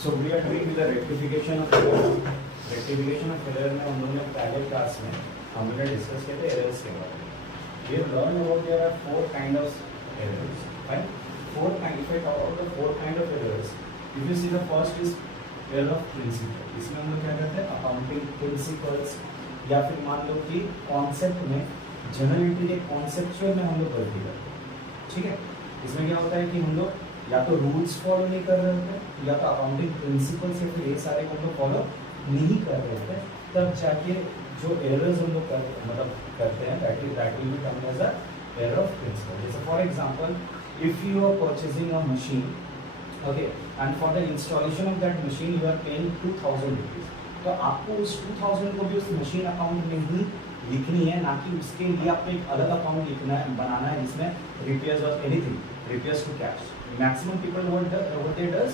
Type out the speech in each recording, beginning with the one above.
So we are doing the rectification of error. Rectification of error में हम लोगों ने पहले क्लास में हम लोगों ने डिस्कस किए थे errors के बारे में. We have learned about there are four kind of errors. Right? Four kind. If I talk about the four kind of errors, if you see the first is error of principle. इसमें हम लोग क्या करते हैं accounting principles या फिर मान लो कि कॉन्सेप्ट में जनरल एंट्री के कॉन्सेप्चुअल में हम लोग गलती करते हैं. ठीक है. इसमें क्या होता है कि हम लोग या तो रूल्स फॉलो नहीं कर रहे होते या तो अकाउंटिंग प्रिंसिपल्स या फिर ये सारे हम लोग फॉलो नहीं कर रहे होते, तब जाके जो एरर्स हम लोग करते हैं that will be come as a error of principle. जैसे for example if you are purchasing a machine, okay, and for the installation of that machine you are paying 2000 rupees, तो आपको उस 2000 को भी उस मशीन अकाउंट में ही लिखनी है, ना कि उसके लिए आपको एक अलग अकाउंट लिखना है, बनाना है जिसमें रिपेयर्स और anything repairs to cash. Maximum people what they does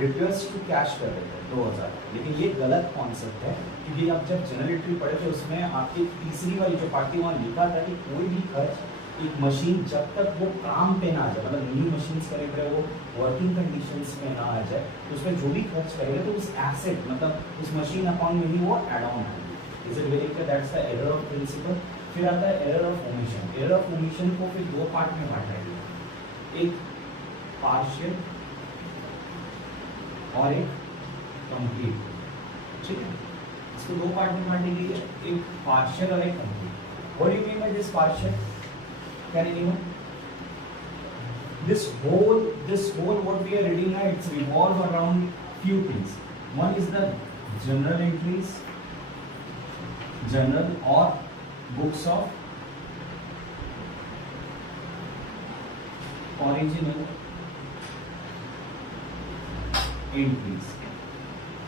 repairs to cash कर देते हैं 2000. लेकिन ये गलत कॉन्सेप्ट है, क्योंकि आप जब जनरल एंट्री पढ़े थे उसमें आपकी तीसरी वाली जो पार्टी वहाँ लिखा था कि कोई भी खर्च एक मशीन जब तक वो काम पे ना आ जाए, मतलब न्यू मशीन करेंगे वो वर्किंग कंडीशंस में ना आ जाए, तो उसमें जो भी खर्च करेंगे तो उस एसेट मतलब उस मशीन अकाउंट में ही वो एड ऑन है. Is it very clear? That's the error of principle. फिर आता है error of omission. Error of omission को फिर दो पार्ट में बांटा गया, एक पार्शियल और एक कंप्लीट. ठीक है. इसको दो पार्ट में बांटी गई है, एक पार्शियल और एक complete. What do you mean by this partial? Can anyone? This whole what we are reading now, it's revolve around few things. One is the journal entries, journal or books of original entries.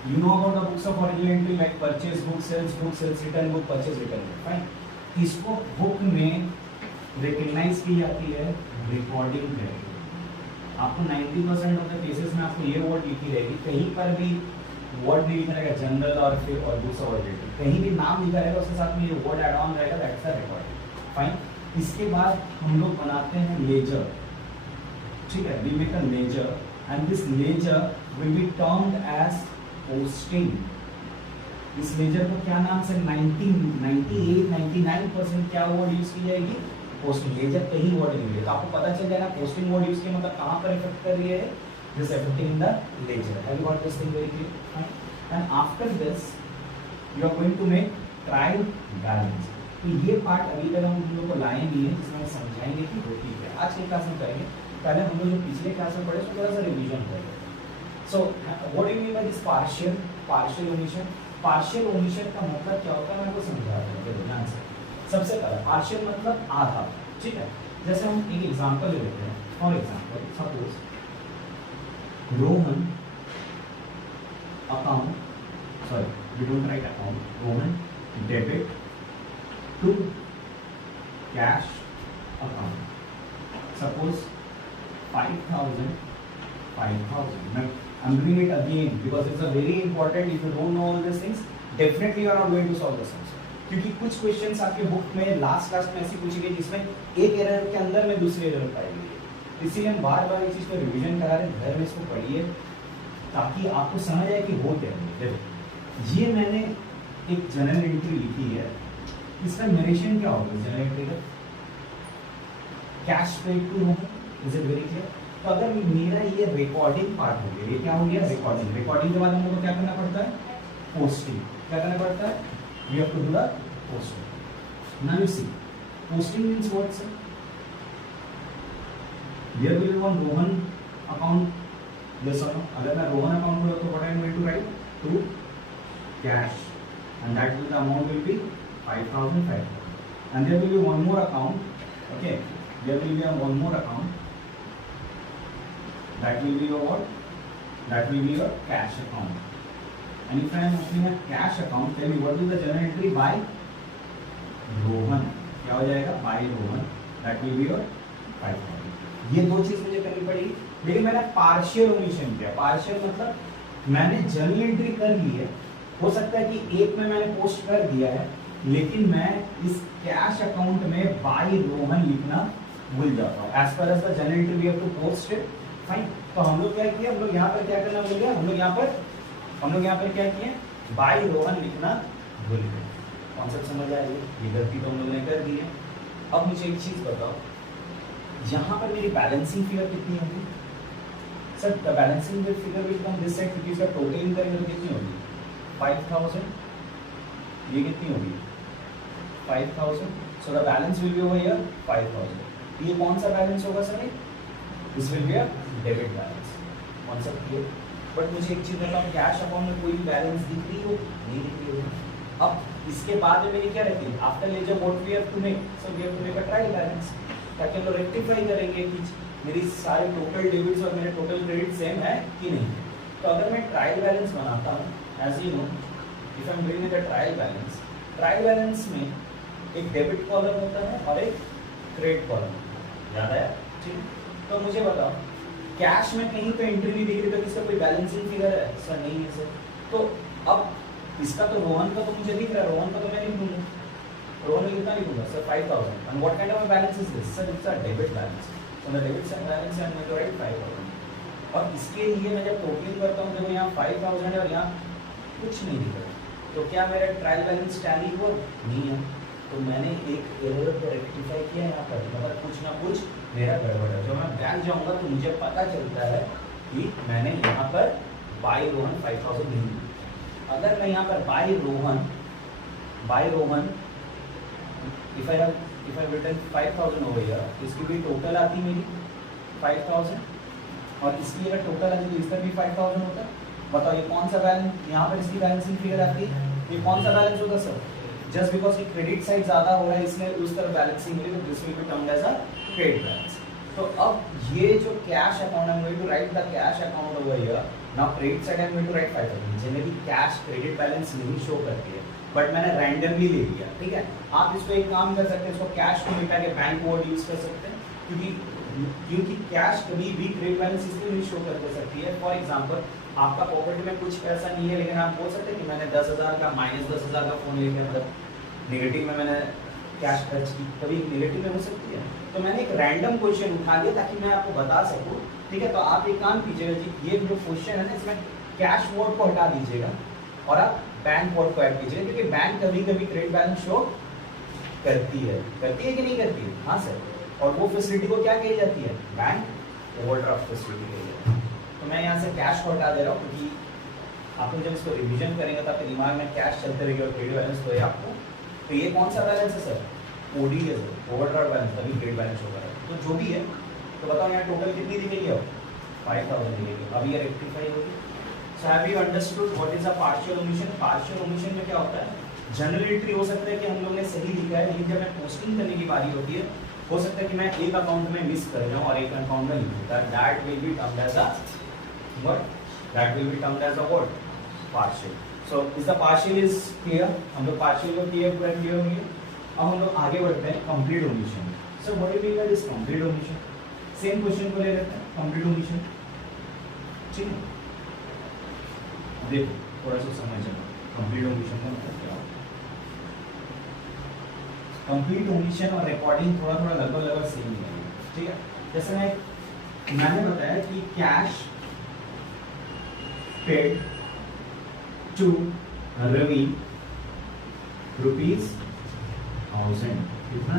You know about the books of original entry like purchase book, sales return book, purchase return book. Fine. इसको book में recognise की जाती है recording करके. आपको 90% of the cases में आपको ये वर्ड लिखी रहेगी, कहीं पर भी वर्ड नहीं लिखा रहेगा जनरल और फिर और दूसरा वर्ड लिखा, कहीं भी नाम लिखा रहेगा उसके साथ में ये वर्ड ऐड ऑन रहेगा, दैट्स द रिकॉर्डिंग. फाइन. इसके बाद हम लोग बनाते हैं लेजर. ठीक है. We make a ledger and this ledger will be termed as posting. इस लेजर को क्या नाम से 99% क्या वर्ड यूज की जाएगी? पोस्टिंग. लेजर कहीं वर्ड नहीं है, तो आपको पता चल जाएगा पोस्टिंग वर्ड यूज किया मतलब कहां पर इफेक्ट कर रही है, this effecting the ledger. Have you got this thing very clear? And after this you are going to make trial balance. तो ये पार्ट अभी तक हम लोग को लाए नहीं है, जिसमें हम समझाएंगे कि होती है. आज की क्लास में करेंगे. पहले हम लोग जो पिछले क्लास में पढ़े उसको थोड़ा सा रिवीजन करेंगे. सो what do you mean by this partial omission? Partial omission का मतलब क्या होता है मैं आपको समझाता हूँ ध्यान से. सबसे पहले पार्शियल मतलब आधा. ठीक है. जैसे हम एक एग्जांपल ले लेते हैं. For example suppose Rohan account, sorry we don't write account, Rohan debit to cash account. Suppose 5000. I'm doing it again because it's a very important. If you don't know all these things, definitely you are not going to solve the sums. क्योंकि कुछ questions आपके book में last class में ऐसी पूछी गई जिसमें एक एरर के अंदर में दूसरी एरर पाई गई है. इसीलिए हम बार-बार इस चीज को रिवीजन करा रहे हैं. घर में इसको पढ़िए ताकि आपको समझ आए कि हो क्या है. देखो ये मैंने एक जनरल एंट्री लिखी है, इसका नरेशन क्या होगा जनरल एंट्री का? Cash paid to Rohan. Is it very clear? तो अगर मेरा ये रिकॉर्डिंग पार्ट हो गया, ये क्या हो गया? रिकॉर्डिंग. रिकॉर्डिंग के बाद हम लोग को क्या करना पड़ता है? पोस्टिंग. क्या करना पड़ता है? We have to do the posting. Now you see posting means what sir? There will be one Rohan account. Yes और नो? अगर मैं रोहन अकाउंट बोला तो what I am going to write? To cash and that will the amount will be 5000. And there will be one more account. Okay. There will be one more account. That will be your what? That will be your cash account. And if I am opening a cash account, tell me what is the journal entry by Rohan? क्या हो जाएगा? By Rohan. That will be your 5000. ये दो चीज मुझे करनी पड़ेगी. लेकिन मैंने पार्शियल ओमिशन किया. पार्शियल मतलब मैंने जर्नल एंट्री कर ली है, हो सकता है कि एक में मैंने पोस्ट कर दिया है, लेकिन मैं इस कैश अकाउंट में बाय रोहन लिखना भूल जाता हूँ. As per as the journal entry we have to post it. Fine. तो हम लोग क्या किए, हम लोग यहाँ पर क्या करना भूल गए, हम लोग यहाँ पर क्या किए, बाय रोहन लिखना भूल गए। कॉन्सेप्ट समझ आया? ये गलती तो हम लोग ने कर दी है। अब मुझे एक चीज बताओ, यहाँ पर मेरी बैलेंसिंग फिगर कितनी होगी sir? The balancing figure will come this side, क्योंकि इसका टोटल इनकम कितनी होगी 5000, ये कितनी होगी 5000, so the balance will be over here 5000। ये कौन सा बैलेंस होगा sir? This will be a debit balance. Concept clear? But मुझे एक चीज बताओ, कैश अकाउंट में कोई भी बैलेंस दिख रही हो? नहीं दिख रही होगी। अब इसके बाद में मेरी क्या रहती है, after ledger what we have to make, so we have to make a trial balance, ताकि हम लोग रेक्टिफाई करेंगे कि मेरी सारे टोटल डेबिट्स और मेरे टोटल क्रेडिट सेम है कि नहीं। तो अगर मैं ट्रायल बैलेंस बनाता हूँ, as you know, if I am doing the trial balance में एक डेबिट कॉलम होता है और एक क्रेडिट कॉलम, याद आया? ठीक। तो मुझे बताओ, कैश में कहीं पे एंट्री नहीं दिख रही, तो इसका कोई बैलेंसिंग फिगर है सर? नहीं है सर। तो अब इसका तो रोहन का तो मुझे दिख रहा है, रोहन का तो मैं लिख दूंगा, रोहन में कितना लिखूंगा sir? 5000। And what kind of balance is this sir? It's a debit balance. So the debit balance I am going to write 5000। और इसके लिए मैं जब टोटल करता हूँ, देखो यहाँ 5000 है और यहाँ कुछ नहीं दिख रहा, तो क्या मेरा ट्रायल बैलेंस टैली हुआ? नहीं है। तो मैंने एक एरर को रेक्टिफाई किया यहाँ पर, मतलब कुछ ना कुछ मेरा गड़बड़ है। जब मैं बैक जाऊँगा तो मुझे पता चलता है कि मैंने यहाँ पर बाय रोहन 5000 नहीं दी। अगर मैं यहाँ पर by Rohan if I return 5000 over here, इसकी भी टोटल आती मेरी 5000, और इसकी अगर टोटल आती तो इसका भी 5000 होता। बताओ ये कौन सा बैलेंस, यहाँ पर इसकी बैलेंसिंग फिगर आती है, ये कौन सा बैलेंस होगा सर? जस्ट बिकॉज की क्रेडिट साइड ज्यादा हो रहा है इसलिए उस तरफ बैलेंसिंग हुई, तो this will be termed as a credit balance. तो अब ये जो cash account, I am going to write the cash account over here. Now credit side I am going to write 5000। Generally cash credit balance नहीं show करती है, but मैंने randomly ले लिया, ठीक है। आप इसको एक काम कर सकते हैं, इसको कैश को मिटा के बैंक वर्ड यूज कर सकते हैं, क्योंकि कैश कभी भी क्रेडिट बैलेंस इसलिए नहीं शो कर सकती है। फॉर एग्जांपल, आपका पॉकेट में कुछ पैसा नहीं है, लेकिन आप बोल सकते हैं कि मैंने 10,000 का -10,000 का फोन लेके, मतलब नेगेटिव में मैंने कैश खर्च की, कभी नेगेटिव में हो सकती है। तो मैंने एक रैंडम क्वेश्चन उठा लिया ताकि मैं आपको बता सकूं, ठीक है। तो आप एक काम कीजिएगा जी, ये जो क्वेश्चन है ना, इसमें कैश वर्ड को हटा दीजिएगा और आप बैंक वर्ड को ऐड कीजिएगा, क्योंकि बैंक कभी कभी क्रेडिट बैलेंस शो करती है कि नहीं करती है? हाँ सर। और वो फैसिलिटी को क्या कही जाती है? बैंक ओवरड्राफ्ट फैसिलिटी कही जाती है। तो मैं यहाँ से कैश को हटा दे रहा हूँ, क्योंकि आप लोग जब इसको रिवीजन करेंगे तो आपके दिमाग में कैश चलते रहेगा और क्रेडिट बैलेंस तो आपको। तो ये कौन सा बैलेंस है सर? ओडी है सर, ओवरड्राफ्ट बैलेंस, तभी क्रेडिट बैलेंस होगा। तो जो भी है, तो बताओ यहाँ टोटल कितनी दिखेगी? अब 5000 दिखेगी। अभी ये रेक्टिफाई होगी। So have you understood what is a partial omission? Partial omission में क्या होता है? जनरल एंट्री हो सकता है कि हम लोग ने सही लिखा है, लेकिन जब मैं पोस्टिंग करने की बारी होती है, हो सकता है कि मैं एक अकाउंट में मिस कर जाऊं और एक अकाउंट में लिखूं, that will be termed as a what? That will be termed as a what? Partial. So is the partial is clear? हम लोग पार्शियल को क्लियर हो गया। अब हम लोग आगे बढ़ते हैं complete omission. So what do we mean is complete omission? Same question को ले लेते हैं, कंप्लीट ओमिशन, ठीक है। देखो थोड़ा सा समझ जाओ कंप्लीट ओमिशन का मतलब क्या होता है। कंप्लीट ओमिशन और रिकॉर्डिंग थोड़ा थोड़ा लगभग सेम ही है, ठीक है। जैसे मैंने बताया कि कैश पेड टू रवि ₹1000, कितना?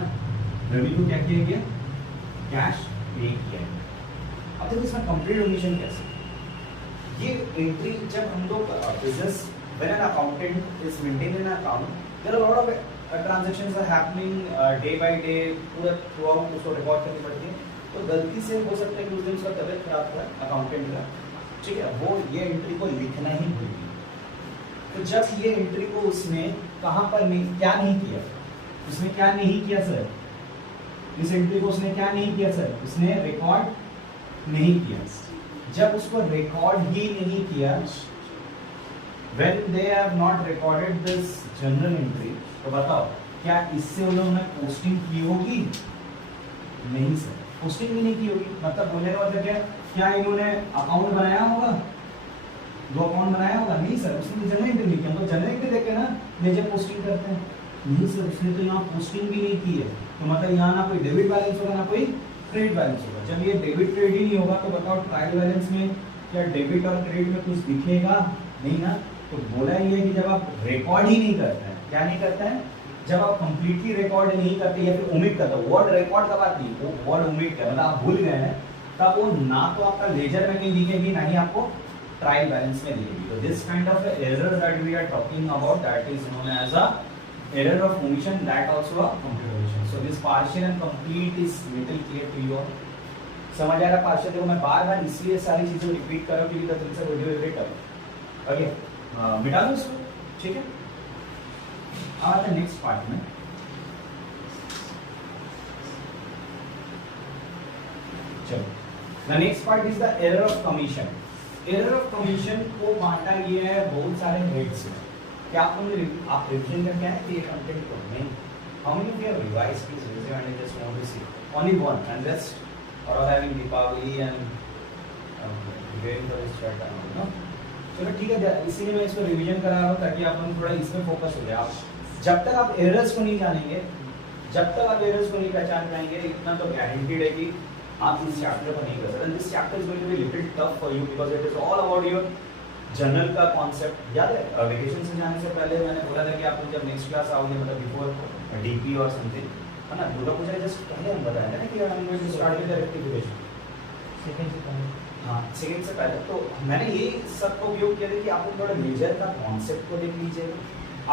रवि को क्या किया गया? कैश पे किया गया। अब देखो इसमें कंप्लीट ओमिशन कैसे? ये एंट्री जब हम लोग business, when an accountant is maintaining an account, there are lot of transactions are happening day by day, पूरा थ्रू आउट उसको रिकॉर्ड करनी पड़ती है। तो गलती से हो सकता है कि उस दिन उसका तबियत खराब हुआ अकाउंटेंट का, ठीक है, वो ये एंट्री को लिखना ही भूल गया। तो जब ये एंट्री को उसने कहाँ पर नहीं, क्या नहीं किया, उसने क्या नहीं किया सर? इस एंट्री को उसने क्या नहीं किया सर? उसने रिकॉर्ड नहीं किया। जब उसको रिकॉर्ड ही नहीं किया, when they have not recorded this journal entry, तो बताओ क्या इससे उन्होंने पोस्टिंग की होगी? नहीं सर, पोस्टिंग भी नहीं की होगी। मतलब बोलने का मतलब क्या इन्होंने अकाउंट बनाया होगा? दो अकाउंट बनाया होगा? नहीं सर, उसने जनरल एंट्री नहीं किया। तो जनरल एंट्री देख के ना लेजर पोस्टिंग करते हैं। नहीं सर, उसने तो यहाँ पोस्टिंग भी नहीं की है, तो मतलब यहाँ ना कोई डेबिट बैलेंस होगा ना कोई क्रेडिट बैलेंस होगा। जब ये डेबिट क्रेडिट ही नहीं होगा तो बताओ ट्रायल बैलेंस में क्या डेबिट और क्रेडिट में कुछ दिखेगा नहीं ना। तो बोला ये कि जब आप रिकॉर्ड ही नहीं करते हैं, क्या नहीं करते हैं, जब आप कंप्लीटली रिकॉर्ड नहीं करते या फिर ओमिट करते हो, वर्ड रिकॉर्ड कब आती है, वो वर्ड ओमिट कर, मतलब आप भूल गए हैं, तब वो ना तो आपका लेजर में कहीं दिखेगी ना ही आपको ट्रायल बैलेंस में दिखेगी। तो this kind of error that we are talking about that is known as a error of omission, that also a complete omission. So this partial and complete is little clear to you all. समझ आ रहा partial? देखो मैं बार-बार इसलिए सारी चीजें repeat कर रहा हूं क्योंकि the things are video very tough. Okay, मिटा दो इसको, ठीक है। अब नेक्स्ट पार्ट में चलो, the next part is the error of commission. Error of commission को बांटा गया है बहुत सारे हेड्स में। क्या आप रिवीजन करके आए कि ये कंटेंट को नहीं? How many of you have revised this revision and just want to see only one and rest are having Deepawali and waiting for this chat no. चलो ठीक है, इसीलिए मैं इसको रिवीजन करा रहा हूं ताकि आप लोग थोड़ा इसमें फोकस हो जाए। आप जब तक आप एरर्स को नहीं जानेंगे, जब तक आप एरर्स को नहीं पहचान पाएंगे, इतना तो गारंटीड है कि आप इस चैप्टर को नहीं कर सकते। This chapter is going to be little tough for you because it is all about your general का कॉन्सेप्ट। याद है वेकेशन से जाने से पहले मैंने बोला था कि आप जब नेक्स्ट क्लास आओगे, मतलब बिफोर डीपी और समथिंग, है ना, दुर्गा पूजा जस्ट पहले हम बताया था ना कि I am going to start with the rectification second से पहले। हाँ, सेकंड से पहले तो मैंने ये सब का उपयोग किया था कि आप लोग थोड़ा लेजर का कॉन्सेप्ट को देख लीजिएगा,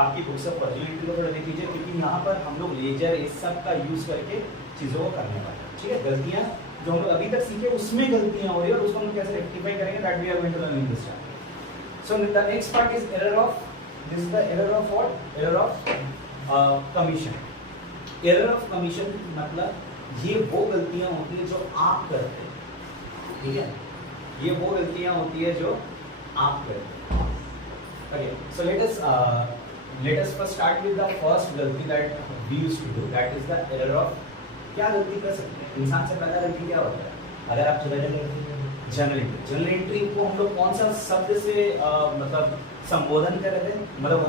आपकी बुक्स ऑफ पर्सनैलिटी को थोड़ा देख लीजिए, क्योंकि यहाँ पर हम लोग लेजर इस सब का यूज करके चीज़ों को करने वाले हैं। ठीक है, गलतियाँ जो हम लोग अभी तक सीखे उसमें गलतियाँ हो रही है और उसको हम कैसे रेक्टिफाई करेंगे, that we are going to learn in this chapter. So the next part is error of, this is the error of what? Error of commission. Error of commission मतलब ये वो गलतियां होती है जो आप करते हैं, ठीक है, ये वो गलतियां होती है जो आप करते हैं। Okay, so let us first start with the first गलती that we used to do, that is the error of, क्या गलती कर सकते हैं इंसान से पहला गलती क्या होता है? अगर आप जनरल एंट्री को हम लोग कौन सा शब्द से मतलब संबोधन कर रहे थे, मतलब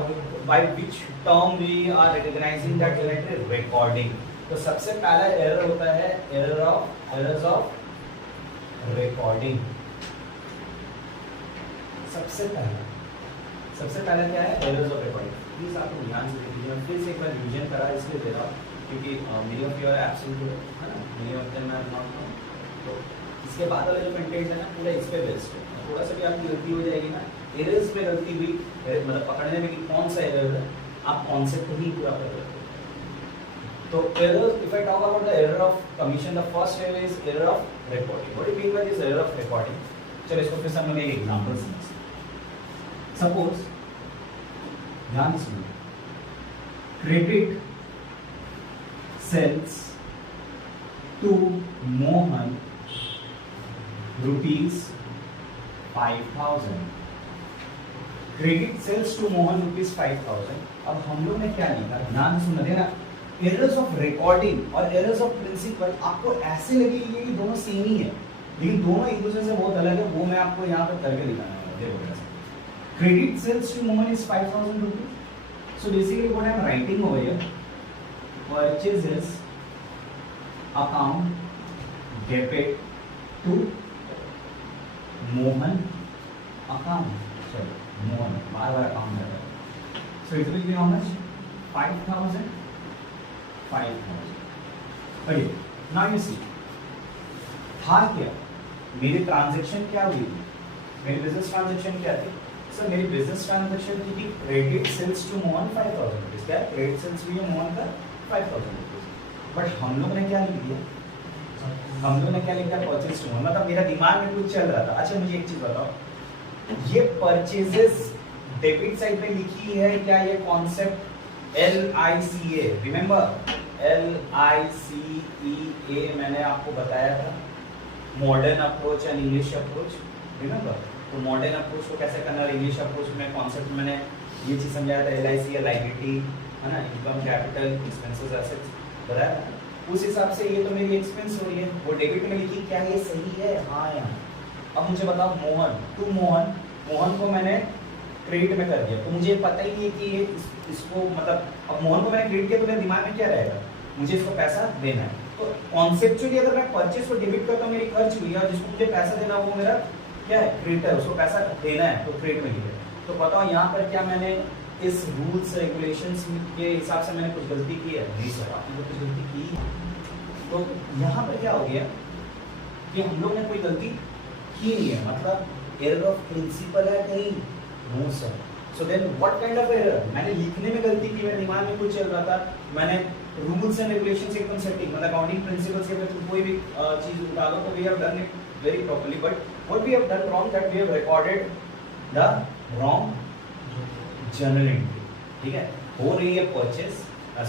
by which term we are recognizing that general entry? Recording. तो सबसे पहला एरर होता है एरर्स ऑफ रिकॉर्डिंग। सबसे पहला क्या है? Errors of recording. प्लीज आप लोग ध्यान से देखिए, मैं फिर से एक बार रिवीजन करा इसलिए दे रहा हूँ क्योंकि many of you are absent, है ना, many of them are not known. तो इसके बाद वाला जो कंटेंट है ना पूरा इस पे बेस्ड है। थोड़ा सा भी आपकी गलती हो जाएगी ना, एरर्स में गलती हुई, मतलब पकड़ने में कि कौन सा एरर है, आप कॉन्सेप्ट को ही पूरा कर रहे हो। तो error, if I talk about the error of commission, the first error is error of recording. What do you mean by this error of recording? चलो इसको फिर से हम लोग एक एग्जांपल समझते हैं। सपोज, ध्यान से सुनिए, credit sales to Mohan rupees 5000। Credit sales to Mohan rupees 5000। अब हम लोग ने क्या लिखा, ध्यान से सुनना देना, एरर्स ऑफ रिकॉर्डिंग और एरर्स ऑफ प्रिंसिपल आपको ऐसे लगेगी कि दोनों सेम ही है, लेकिन दोनों एक दूसरे से बहुत अलग है। वो मैं आपको यहाँ पर करके दिखाना है। देखो, credit sales to Mohan is 5000 rupees. So basically what I am writing over here, purchases account debit to Mohan account, चलो मोहन बार अकाउंट है, so it will be how much? 5000। Okay, now you see, था क्या, मेरी ट्रांजैक्शन क्या हुई थी, मेरी बिजनेस ट्रांजैक्शन क्या थी? सर मेरी बिजनेस ट्रांजैक्शन थी कि credit sales to Mohan 5000 rupees. क्या क्रेडिट सेल्स हुई है मोहन का 5000 रुपीज, बट हम लोग ने क्या लिख दिया, हम लोगों ने क्या लिखा? Purchase to Mohan. मतलब मेरा दिमाग में कुछ चल रहा था। अच्छा मुझे एक चीज बताओ, ये परचेजेस डेबिट साइड पे लिखी है क्या? ये कॉन्सेप्ट LICA, रिमेंबर LICEA मैंने आपको बताया था, modern approach and English approach, remember? तो मॉडर्न अप्रोच को कैसे करना है, इंग्लिश अप्रोच में कॉन्सेप्ट मैंने ये चीज समझाया था, LICA लायबिलिटी, है ना, इनकम, कैपिटल, एक्सपेंसेस, एसेट्स बताया। उस हिसाब से ये तो मेरी एक्सपेंस हो रही है, वो डेबिट में लिखी, क्या ये सही है? हाँ यहाँ। अब मुझे बताओ, मोहन टू मोहन को मैंने क्रेडिट में कर दिया, तो मुझे पता ही नहीं है कि ये इसको मतलब, अब मोहन को मैंने क्रेडिट किया तो मेरे दिमाग में क्या रहेगा, मुझे इसको पैसा देना है। तो कॉन्सेप्चुअली अगर मैं परचेस को डेबिट करता हूँ, मेरी खर्च हुई और जिसको मुझे पैसा देना वो मेरा क्या है, क्रेडिटर, उसको पैसा देना है तो क्रेडिट में लिखा है। तो बताओ यहाँ पर क्या मैंने इस रूल्स रेगुलेशंस के हिसाब से मैंने कुछ गलती की है? नहीं सर, आपने तो कुछ गलती की। तो यहाँ पर क्या हो गया कि हम लोग ने कोई गलती की नहीं है, मतलब एरर ऑफ प्रिंसिपल है कहीं? No sir. So then what kind of error? मैंने लिखने में गलती की, मेरे दिमाग में कुछ चल रहा था, मैंने रूल्स एंड रेगुलेशंस एकदम सेटिंग, मतलब अकाउंटिंग प्रिंसिपल्स के ऊपर कोई भी चीज उठा दो तो we have done it very properly, but what we have done wrong that we have recorded the wrong journal entry. ठीक है, हो रही है purchase,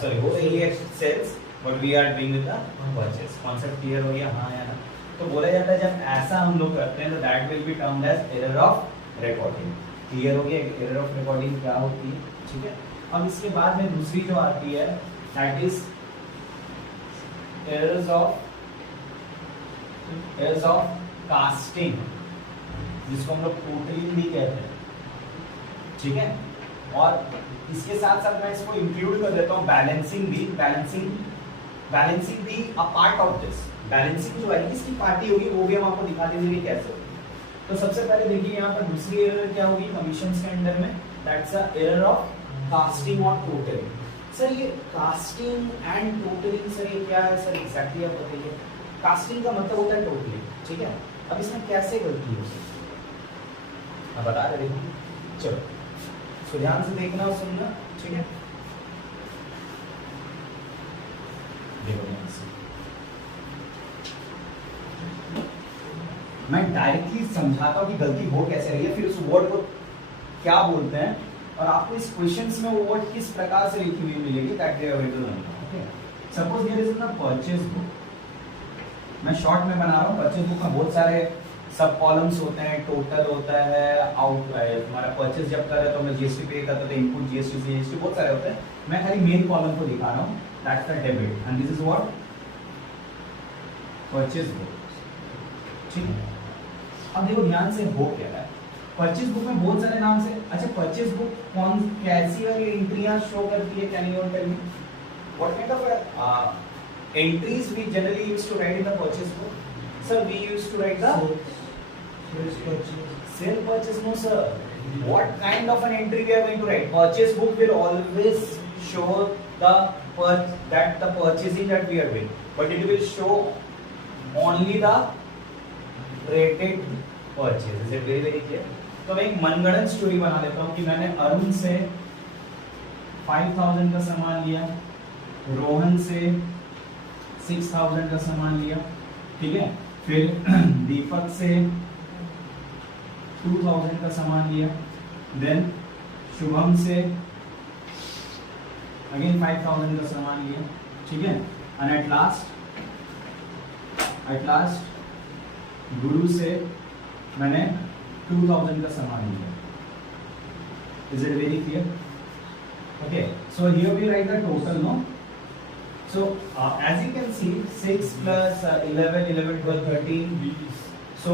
sorry हो रही है sales, but we are doing with the purchase. Concept clear हो गया? हाँ या ना? तो बोला जाता है जब ऐसा हम लोग करते हैं तो that will be termed as error of recording. Clear हो गया error of recording क्या होती है? ठीक है, अब इसके बाद में दूसरी जो आती है that is errors of casting, जिसको हम लोग टोटलिंग भी कहते हैं। ठीक है, और इसके साथ साथ मैं इसको इंक्लूड कर देता हूँ बैलेंसिंग भी। बैलेंसिंग भी a part of this. Balancing जो है इसकी पार्टी होगी, वो भी हम आपको दिखा देंगे कैसे होगी। तो सबसे पहले देखिए यहाँ पर दूसरी एरर क्या होगी कमीशंस के अंडर में, that's a error of casting और टोटलिंग। सर ये कास्टिंग एंड टोटलिंग सर ये क्या है सर एग्जैक्टली आप बताइए। कास्टिंग का मतलब होता है टोटलिंग, ठीक है। अब इसमें कैसे गलती हो सकती है अब बता रहे देखो, चलो तो ध्यान से देखना और सुनना, ठीक है। देखो ध्यान से, मैं डायरेक्टली समझाता हूँ कि गलती हो कैसे रही है, फिर उस वर्ड को क्या बोलते हैं और आपको इस क्वेश्चंस में वो वर्ड किस प्रकार से लिखी हुई मिलेगी, that we are able to learn. Okay, suppose here is the purchase book. मैं शॉर्ट में बना रहा हूँ। परचेज बुक में बहुत सारे सब कॉलम्स होते हैं, टोटल होता है, आउट हमारा परचेज जब कर रहे तो मैं जीएसटी पे करता था, इनपुट जीएसटी जीएसटी बहुत सारे होते हैं। मैं खाली मेन कॉलम को दिखा रहा हूँ, that's the debit and this is what purchase book, ठीक है। अब देखो ध्यान से हो क्या है, परचेज बुक में बहुत सारे नाम से। अच्छा, परचेज बुक कौन कैसी वाली एंट्रियां शो करती है, can you tell me what kind of entries we generally used to write in the purchase book? Sir, we used to write the sale purchase. No sir, what kind of an entry we are going to write? Purchase book will always show that the purchasing that we are doing, but it will show only the rated purchase. Is it very clear? तो मैं एक मनगढ़ंत story बना देता हूँ कि मैंने अरुण से 5000 का सामान लिया, रोहन से 6000 का सामान लिया, ठीक है। फिर दीपक से 2000 का सामान लिया, देन शुभम से अगेन 5000 का सामान लिया, ठीक है। एंड एट लास्ट गुरु से मैंने 2000 का सामान लिया। Is it very clear? Okay, so here we write the total, no? So as you can see, 6 plus 11, 11, 12, 13. So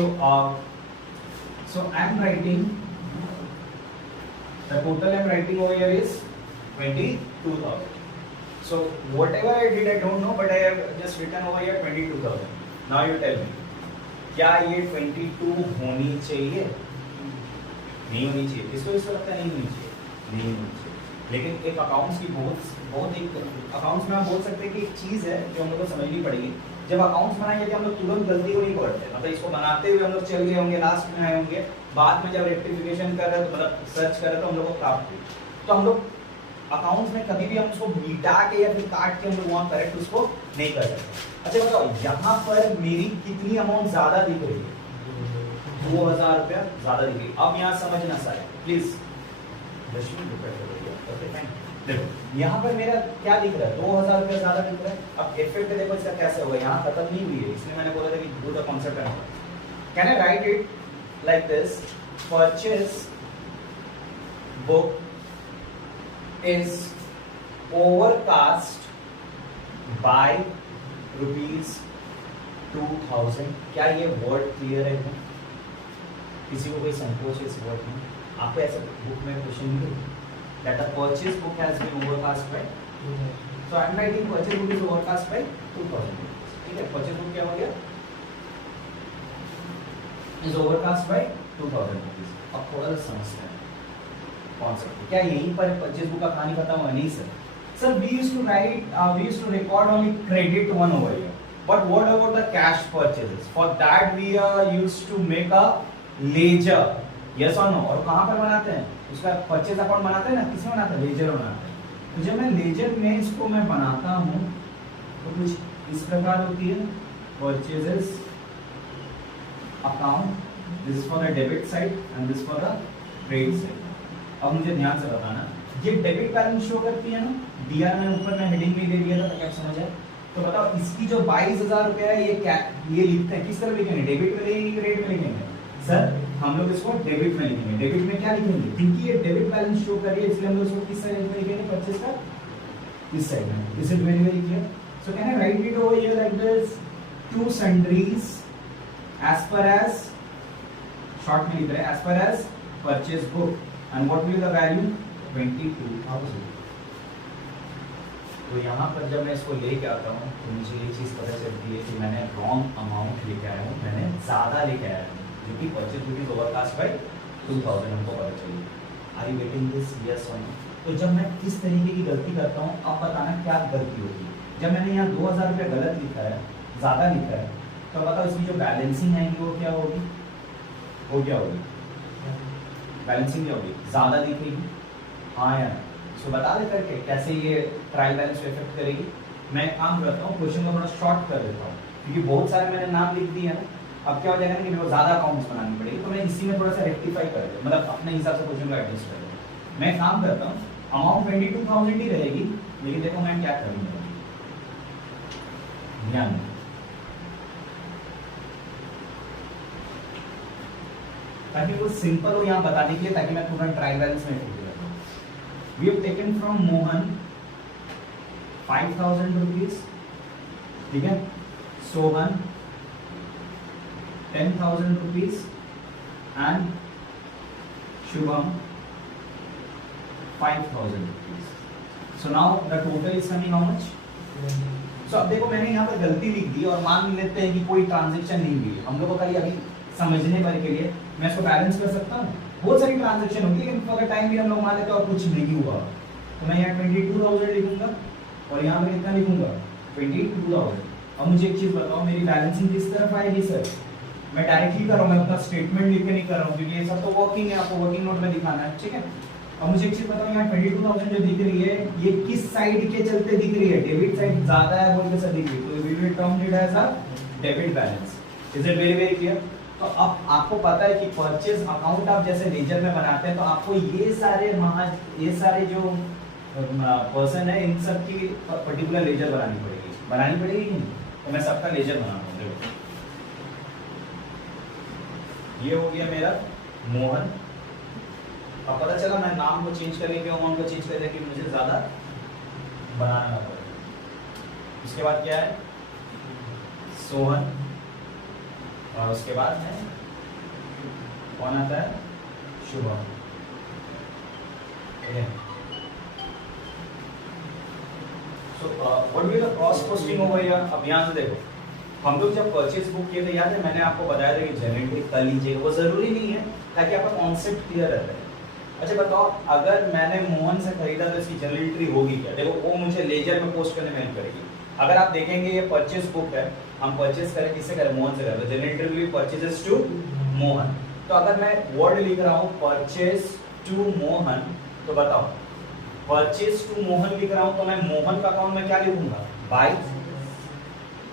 I'm writing the total I'm writing over here is 22,000. So whatever I did, I don't know, but I have just written over here 22,000. Now you tell me, क्या ये 22 होनी चाहिए? नहीं होनी चाहिए। इसको लगता है नहीं होनी चाहिए, नहीं होनी चाहिए। लेकिन एक अकाउंट्स की बहुत एक अकाउंट्स में हम बोल सकते हैं कि एक चीज़ है जो हम लोग को समझनी पड़ेगी। जब अकाउंट्स बनाएंगे तो हम लोग तुरंत गलती को नहीं पकड़ते, मतलब इसको बनाते हुए हम लोग चल गए होंगे, लास्ट में आए होंगे, बाद में जब रेक्टिफिकेशन कर रहे तो मतलब सर्च कर रहे तो हम लोग को प्राप्त हुई। तो हम लोग अकाउंट्स में कभी भी हम उसको मिटा के या फिर काट के हम लोग वहाँ करेक्ट उसको नहीं कर सकते। अच्छा बताओ, यहाँ पर मेरी कितनी अमाउंट ज़्यादा दिख रही है? 2000 रुपया ज़्यादा दिख रही है। अब यहाँ समझना सारे प्लीज, देखो यहाँ पर मेरा क्या दिख रहा है, 2000 रुपया ज्यादा दिख रहा है। अब इफेक्ट देखो इसका कैसे होगा, यहाँ खत्म नहीं हुई है, इसलिए मैंने बोला था कि डू द कॉन्सेप्ट है। Can I write it like this, purchase book is overcast bye ₹2000। क्या ये वर्ड क्लियर है? किसी को कोई संकोच है इस वर्ड में? आपको ऐसा बुक में क्वेश्चन नहीं that the purchase book has been overcast by, so I am writing purchase book is overcast by 2000. ठीक है, परचेज बुक क्या हो गया, इज ओवरकास्ट बाय 2000 रुपीज। अब थोड़ा सा समझते हैं कॉन्सेप्ट, क्या यहीं पर परचेज बुक का कहानी खत्म हुआ? नहीं sir. Sir, we used to record only credit one over here. But what about the cash purchases? For that we used to make a ledger. Yes or no? और कहाँ पर बनाते हैं? उसका परचेज अकाउंट बनाते हैं ना, किसमें बनाते हैं? लेजर में बनाते हैं। तो जब मैं लेजर में इसको मैं बनाता हूँ तो कुछ इस प्रकार होती है, purchases account, this is for the debit side and this for the credit side. अब मुझे ध्यान से बताना, ये डेबिट बैलेंस शो करती है ना, दिया मैंने ऊपर में हेडिंग में दे दिया था ताकि आप समझ जाए। तो बताओ इसकी जो 22,000 रुपया है ये लिखते हैं किस तरह लिखेंगे? डेबिट में लिखेंगे, क्रेडिट में लिखेंगे? सर हम लोग इसको डेबिट में लिखेंगे। डेबिट में क्या लिखेंगे? क्योंकि ये डेबिट बैलेंस शो कर रही है इसलिए हम लोग इसको किस साइड में लिखेंगे? परचेज का इस साइड में। Is it very very clear? So can I write it over here like this, to sundries as per as, short में लिख रहे हैं, as per as purchase book and what will be the value? 22,000। तो यहाँ पर जब मैं इसको लेके आता हूँ तो मुझे ये चीज़ पता चलती है कि मैंने रॉन्ग अमाउंट लेके आया हूँ, मैंने ज़्यादा लेके आया हूँ, क्योंकि purchase book is overcast bye 2000 हमको पता चलिए। I getting this? यस और नो? तो जब मैं किस तरीके की गलती करता हूँ, अब बताना क्या गलती होगी। जब मैंने यहाँ 2000 रुपये गलत लिखा है, ज़्यादा लिखा है, तो बताओ इसकी जो बैलेंसिंग आएगी वो क्या होगी? वो क्या होगी? बैलेंसिंग क्या होगी? ज़्यादा दिखेगी, हाँ यार। सो बता दे करके कैसे ये ट्रायल बैलेंस पे इफेक्ट करेगी। मैं काम करता हूँ, क्वेश्चन को थोड़ा शॉर्ट कर देता हूँ, क्योंकि बहुत सारे मैंने नाम लिख दिए ना। अब क्या हो जाएगा ना कि मेरे को ज़्यादा अकाउंट्स बनानी पड़ेगी, तो मैं इसी में थोड़ा सा रेक्टिफाई कर दूँ, मतलब अपने हिसाब से क्वेश्चन को एडजस्ट कर दूँ। मैं काम करता हूँ, अमाउंट 22,000 ही रहेगी, लेकिन देखो मैं क्या करूँगा, ध्यान दो। ताकि वो सिंपल हो यहाँ बताने के लिए, ताकि मैं पूरा ट्रायल बैलेंस में फिट कर दूँ। We have taken from Mohan 5,000 rupees, ठीक है, Sohan 10,000 rupees and Shubham 5,000 rupees. So now the total is coming how much? So अब देखो मैंने यहाँ पर गलती लिख दी और मान लेते हैं कि कोई ट्रांजेक्शन नहीं हुई। हम लोगों का ये अभी समझने पर के लिए मैं इसको बैलेंस कर सकता हूँ। बहुत सारी ट्रांजेक्शन होगी, लेकिन फॉर द टाइम भी हम लोग मान लेते हैं और कुछ नहीं हुआ, तो मैं यहाँ 22,000 लिखूंगा और यहाँ पर कितना लिखूंगा? 22,000। अब मुझे एक चीज बताओ, मेरी बैलेंसिंग किस तरफ आएगी सर? मैं डायरेक्टली कर रहा हूँ, मैं अपना स्टेटमेंट लिख के नहीं कर रहा हूँ, क्योंकि ये सब तो वर्किंग है, आपको वर्किंग नोट में दिखाना है, ठीक है। अब मुझे एक चीज बताओ, यहाँ 22,000 जो दिख रही है, ये किस साइड के चलते दिख रही है? डेबिट साइड ज्यादा है बोल के सर दिख रही है, तो we will term it as a debit balance. Is it very very clear? तो अब आपको पता है कि परचेज अकाउंट आप जैसे लेजर में बनाते हैं, तो आपको ये सारे जो पर्सन है, इन सब की पर्टिकुलर लेजर बनानी पड़ेगी कि नहीं? तो मैं सबका लेजर बनाता हूँ। देखो ये हो गया मेरा मोहन। अब पता चला मैं नाम को चेंज करने के अमाउंट को चेंज करने की मुझे ज्यादा बनाना पड़ेगा। उसके बाद क्या है? सोहन, और उसके बाद है कौन आता है? Shubham. So what will be the cost posting over here? अब यहाँ से देखो, हम लोग जब परचेज बुक किए थे, याद है मैंने आपको बताया था कि जनरल एंट्री कर लीजिएगा, वो जरूरी नहीं है, ताकि आपका कॉन्सेप्ट क्लियर रहता है। अच्छा बताओ, अगर मैंने मोहन से खरीदा तो इसकी जनरल एंट्री होगी क्या? देखो वो मुझे लेजर में पोस्ट करने में हेल्प करेगी। अगर आप देखेंगे ये परचेज बुक है, हम परचेज करें किससे करें? मोहन से करें, तो general entry will be purchases to Mohan. तो अगर मैं वर्ड लिख रहा हूँ परचेज टू मोहन, तो बताओ परचेज टू मोहन लिख रहा हूँ, तो मैं मोहन का अकाउंट में क्या लिखूंगा? By.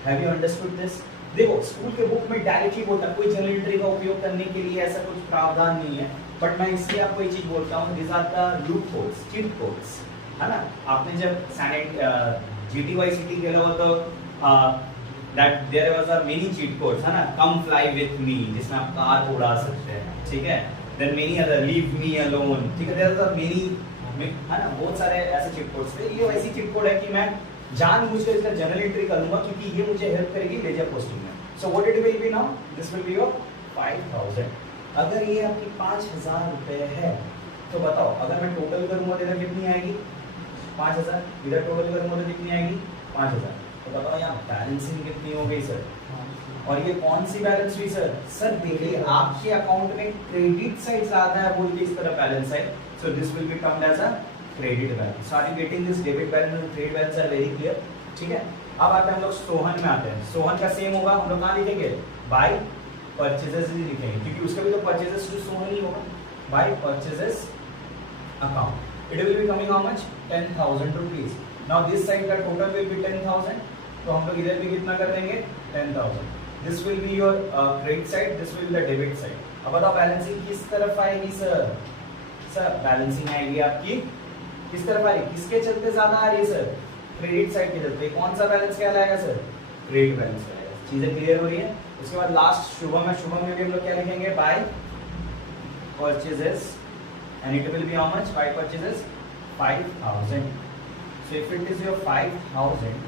Have you understood this? देखो स्कूल के बुक में डायरेक्टली बोलता है, कोई जनरल एंट्री का उपयोग करने के लिए ऐसा कुछ प्रावधान नहीं है, बट मैं इसलिए आपको ये चीज बोलता हूँ, this are the loopholes, cheat codes, है ना। आपने जब GTYCT खेला हो तो that there was a many cheat codes, है ना, come fly with me, जिसमें आप कार उड़ा सकते हैं, ठीक है, then many other leave me alone, ठीक है, there was a many, है ना, बहुत सारे ऐसे चीट कोड्स थे। ये वैसी चीट कोड है कि मैं जानबूझकर इसका जनरल एंट्री कर लूंगा, क्योंकि ये मुझे हेल्प करेगी लेजर पोस्टिंग में। So what it will B now? This will be your 5,000। अगर ये आपकी 5,000 रुपए है, तो बताओ अगर मैं टोटल करूंगा तो इधर कितनी आएगी? 5,000। इधर टोटल करूंगा तो कितनी आएगी? 5,000। तो बताओ यहाँ बैलेंसिंग कितनी हो गई सर, और ये कौन सी बैलेंस हुई सर? सर देखिए आपके अकाउंट में क्रेडिट साइड ज्यादा है बोल के इस तरह बैलेंस है, so this will be termed as a credit balance. So are you getting this? Debit balance and credit balance are very clear, ठीक है। अब आते हैं हम लोग सोहन में आते हैं। सोहन का सेम होगा, हम लोग कहाँ लिखेंगे? बाय परचेजेस ही लिखेंगे, क्योंकि उसका भी तो परचेजेस टू सोहन ही होगा। By purchases account it will be coming how much? 10,000 rupees. Now this side का टोटल विल बी 10,000, तो हम लोग इधर भी कितना कर देंगे? 10,000। This will be your credit side, this will be the debit side. अब बताओ बैलेंसिंग किस तरफ आएगी सर? सर बैलेंसिंग आएगी आपकी किस तरफ आएगी? किसके चलते ज्यादा आ रही है सर? क्रेडिट साइड के चलते। कौन सा बैलेंस क्या लाएगा सर? क्रेडिट बैलेंस लाएगा। चीजें क्लियर हो रही है? उसके बाद लास्ट शुभम है, शुभम में भी हम लोग क्या लिखेंगे? By purchases and it will be how much? By purchases 5,000। So if it is your 5,000,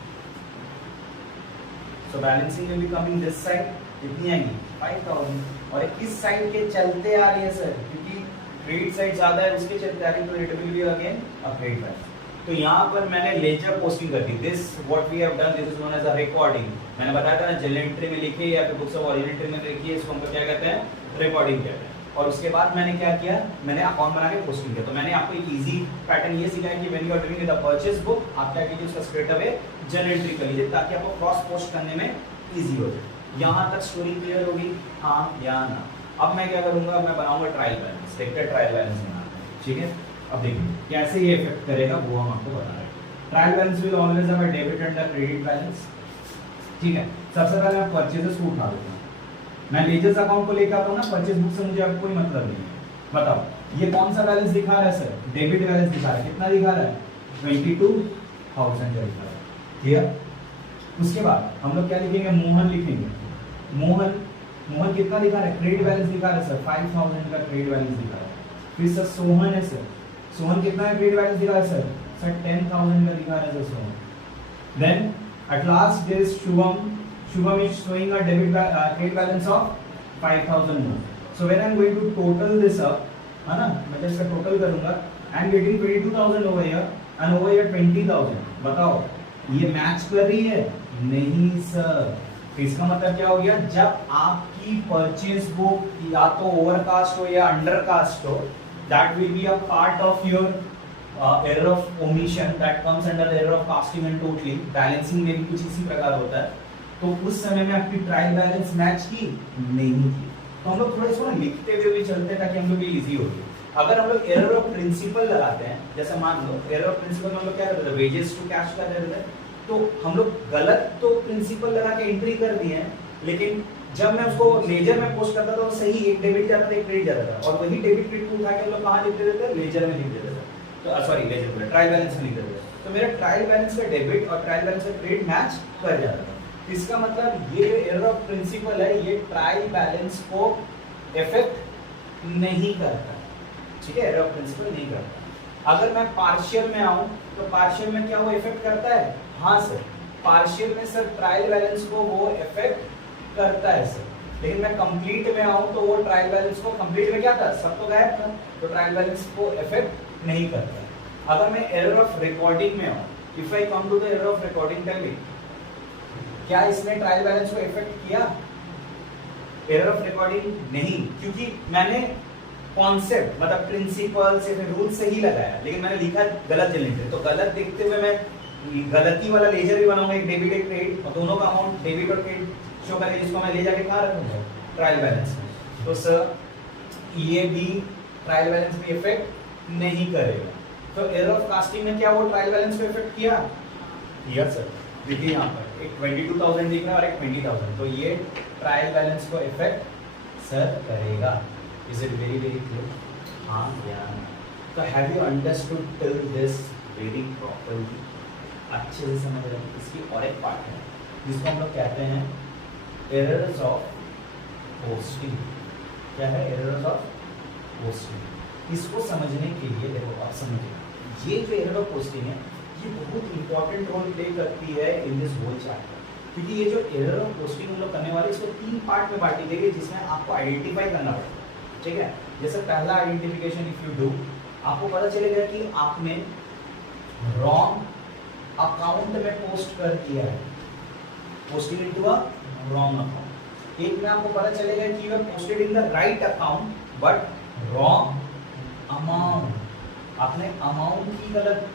so balancing will be coming this side, कितनी आएगी? 5,000। और किस साइड के चलते आ रही है सर? क्योंकि क्रेडिट साइड ज्यादा है उसके चलते आ रही है, तो it will be again a credit balance. तो यहाँ पर मैंने लेजर पोस्टिंग कर दी। This what we have done, this is known as a recording. मैंने बताया था ना, जर्नल एंट्री में लिखिए या फिर बुक्स ऑफ ओरिजिनल एंट्री में लिखिए, इसको हम क्या कहते हैं? रिकॉर्डिंग कहते हैं। और उसके बाद मैंने क्या किया? मैंने अकाउंट बना के पोस्टिंग किया। तो मैंने आपको एक इजी पैटर्न ये सिखाया कि when you are doing the purchase book, आप क्या कीजिए? उसका स्ट्रेट अवे जर्नल एंट्री कर लीजिए, ताकि आपको क्रॉस पोस्ट करने में इजी हो जाए। यहाँ तक स्टोरी क्लियर होगी? हाँ या ना? अब मैं क्या करूंगा? मैं बनाऊंगा ट्रायल बैलेंस। देखते हैं ट्रायल बैलेंस बनाना है, ठीक है। अब देखिए कैसे ये इफेक्ट करेगा वो हम आपको बता रहे हैं। Trial balance will always have a debit and a credit balance, ठीक है। सबसे पहले मैं परचेजेस को उठा लेता हूँ। मैं लेजर्स अकाउंट को लेकर आता हूँ ना, परचेज बुक से मुझे अब कोई मतलब नहीं है। बताओ ये कौन सा बैलेंस दिखा रहा है सर? डेबिट बैलेंस दिखा रहा है। कितना दिखा रहा है? 22,000 का दिखा रहा है, क्लियर। उसके बाद हम लोग क्या लिखेंगे? मोहन लिखेंगे। मोहन कितना दिखा रहा है? क्रेडिट बैलेंस दिखा रहा है सर, 5,000 का क्रेडिट बैलेंस दिखा रहा है। फिर सर सोहन है सर, सोहन कितना है क्रेडिट बैलेंस दिखा रहा है सर? सर 10,000 का दिखा रहा है sir Sohan. Then at last there is Shubham is showing a credit balance of 5,000 more. So when I am going to total this up, है ना, मैं जब इसका टोटल करूंगा, I am getting 22,000 over here and over here 20,000. बताओ ये match कर रही है? नहीं सर। इसका मतलब क्या हो गया? जब आपकी परचेज बुक या तो ओवरकास्ट हो या अंडरकास्ट हो, that will be a part of your error of omission that comes under the error of casting and totaling. Balancing में भी कुछ इसी प्रकार होता है। तो उस समय में आपकी ट्रायल बैलेंस मैच की नहीं की, तो हम लोग थोड़ा इसको लिखते हुए भी चलते हैं ताकि हम लोग इजी हो जाए। अगर हम लोग एरर ऑफ प्रिंसिपल लगाते हैं, जैसे मान लो एरर ऑफ प्रिंसिपल में हम लोग क्या करते हैं? वेजेस टू कैश कर देते हैं। तो हम लोग गलत तो प्रिंसिपल लगा के एंट्री कर दिए हैं, लेकिन जब मैं उसको लेजर में पोस्ट करता था तो सही एक डेबिट जाता था, एक क्रेडिट जाता था, और वही डेबिट क्रेडिट को उठा के हम लोग कहाँ लिख देते थे? लेजर में लिख देते थे। तो सॉरी लेजर में, ट्रायल बैलेंस में लिख देते थे। तो मेरा ट्रायल बैलेंस का डेबिट और ट्रायल बैलेंस का क्रेडिट मैच कर जाता था। इसका मतलब ये एरर ऑफ प्रिंसिपल है, ये ट्रायल बैलेंस को इफेक्ट नहीं करता, ठीक है। एरर ऑफ प्रिंसिपल नहीं करता। अगर मैं पार्शियल में आऊं तो पार्शियल में क्या वो इफेक्ट करता है? हाँ सर, पार्शियल में सर ट्रायल बैलेंस को वो इफेक्ट करता है सर। लेकिन मैं कंप्लीट में आऊं तो वो ट्रायल बैलेंस को, कंप्लीट में क्या था? सब तो गायब था, तो ट्रायल बैलेंस को इफेक्ट नहीं करता। अगर मैं एरर ऑफ रिकॉर्डिंग में आऊं, if I come to the error of recording tell क्या इसने ट्रायल बैलेंस को इफेक्ट किया? एरर ऑफ रिकॉर्डिंग नहीं, क्योंकि मैंने कॉन्सेप्ट मतलब प्रिंसिपल से रूल से ही लगाया, लेकिन मैंने लिखा गलत जर्नल। तो गलत देखते हुए मैं गलती वाला लेजर भी बनाऊंगा, एक डेबिट एक क्रेडिट, और दोनों का अमाउंट डेबिट और क्रेडिट शो करेंगे, जिसको मैं ले जाके कहाँ रखूंगा? ट्रायल बैलेंस में। तो सर ये भी ट्रायल बैलेंस में इफेक्ट नहीं करेगा। तो एरर ऑफ कास्टिंग में क्या वो ट्रायल बैलेंस को इफेक्ट किया? Yes sir. देखिए यहाँ पर एक 22,000 दिख रहा है और एक 20,000, तो ये ट्रायल बैलेंस को इफेक्ट सर करेगा। Is it very clear? हाँ या ना? तो have you understood till this very properly? अच्छे से समझ रहे हैं? इसकी और एक पार्ट है जिसको हम लोग कहते हैं एरर्स ऑफ पोस्टिंग। क्या है? Errors of posting. इसको समझने के लिए देखो आप समझिए, ये जो एरर ऑफ पोस्टिंग है ये बहुत इंपॉर्टेंट रोल प्ले करती है इन दिस होल चैप्टर, क्योंकि ये जो एरर ऑफ पोस्टिंग हम लोग करने वाले इसको 3 पार्ट में बांटी गई है, जिसमें आपको आइडेंटिफाई करना पड़ेगा, ठीक है। जैसे पहला आइडेंटिफिकेशन इफ यू डू, आपको पता चलेगा कि आपने रॉन्ग अकाउंट में पोस्ट कर दिया है, posted into a wrong account. एक में आपको पता चलेगा कि you have posted in the right account but wrong amount, आपने अमाउंट की गलत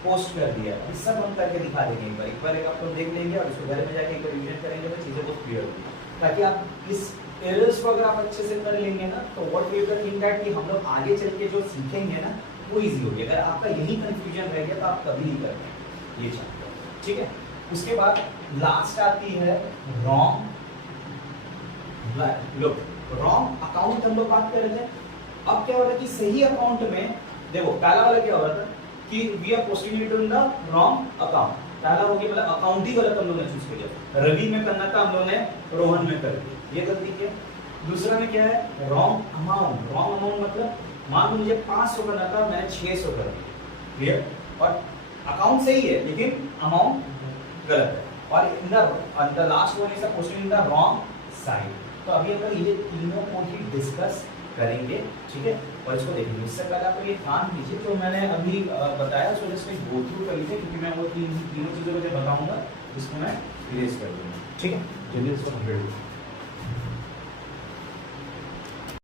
पोस्ट कर दिया। इस सब हम करके दिखा देंगे एक बार एक आपको देख लेंगे और इसको घर में जाके एक बार रिवीजन करेंगे तो चीजें बहुत क्लियर होगी, ताकि आप इस एरर्स को अगर आप अच्छे से कर लेंगे ना तो what we have think that कि हम लोग आगे चल के जो सीखेंगे ना वो इजी होगी। अगर आपका यही कंफ्यूजन रह गया तो आप कभी नहीं करते ये चैप्टर, ठीक है। उसके बाद लास्ट आती है रॉन्ग, लुक रॉन्ग अकाउंट हम लोग बात कर रहे थे। अब क्या हो रहा है कि सही अकाउंट में देखो पहला वाला क्या हो रहा था कि we are posting it in the wrong account, पहला हो गया मतलब अकाउंट ही गलत हम लोगों ने चूज किया। रवि में करना था हम लोगों ने रोहन में कर दिया, ये गलती क्या। दूसरा में क्या है रॉन्ग अमाउंट, रॉन्ग अमाउंट मतलब मान लो मुझे 500 करना था मैंने 600 कर दिया, क्लियर। और अकाउंट सही है लेकिन अमाउंट गलत है। और in the last one is posting in the wrong side. तो अभी हम लोग ये तीनों को ही डिस्कस करेंगे, ठीक है। और इसको देखेंगे उससे पहले आप ये काम कीजिए जो मैंने अभी बताया उसको जस्ट गो थ्रू कर लीजिए, क्योंकि मैं वो तीनों चीज़ों को जब बताऊंगा जिसको मैं इरेज कर दूंगा, ठीक है। जल्दी इसको कंप्लीट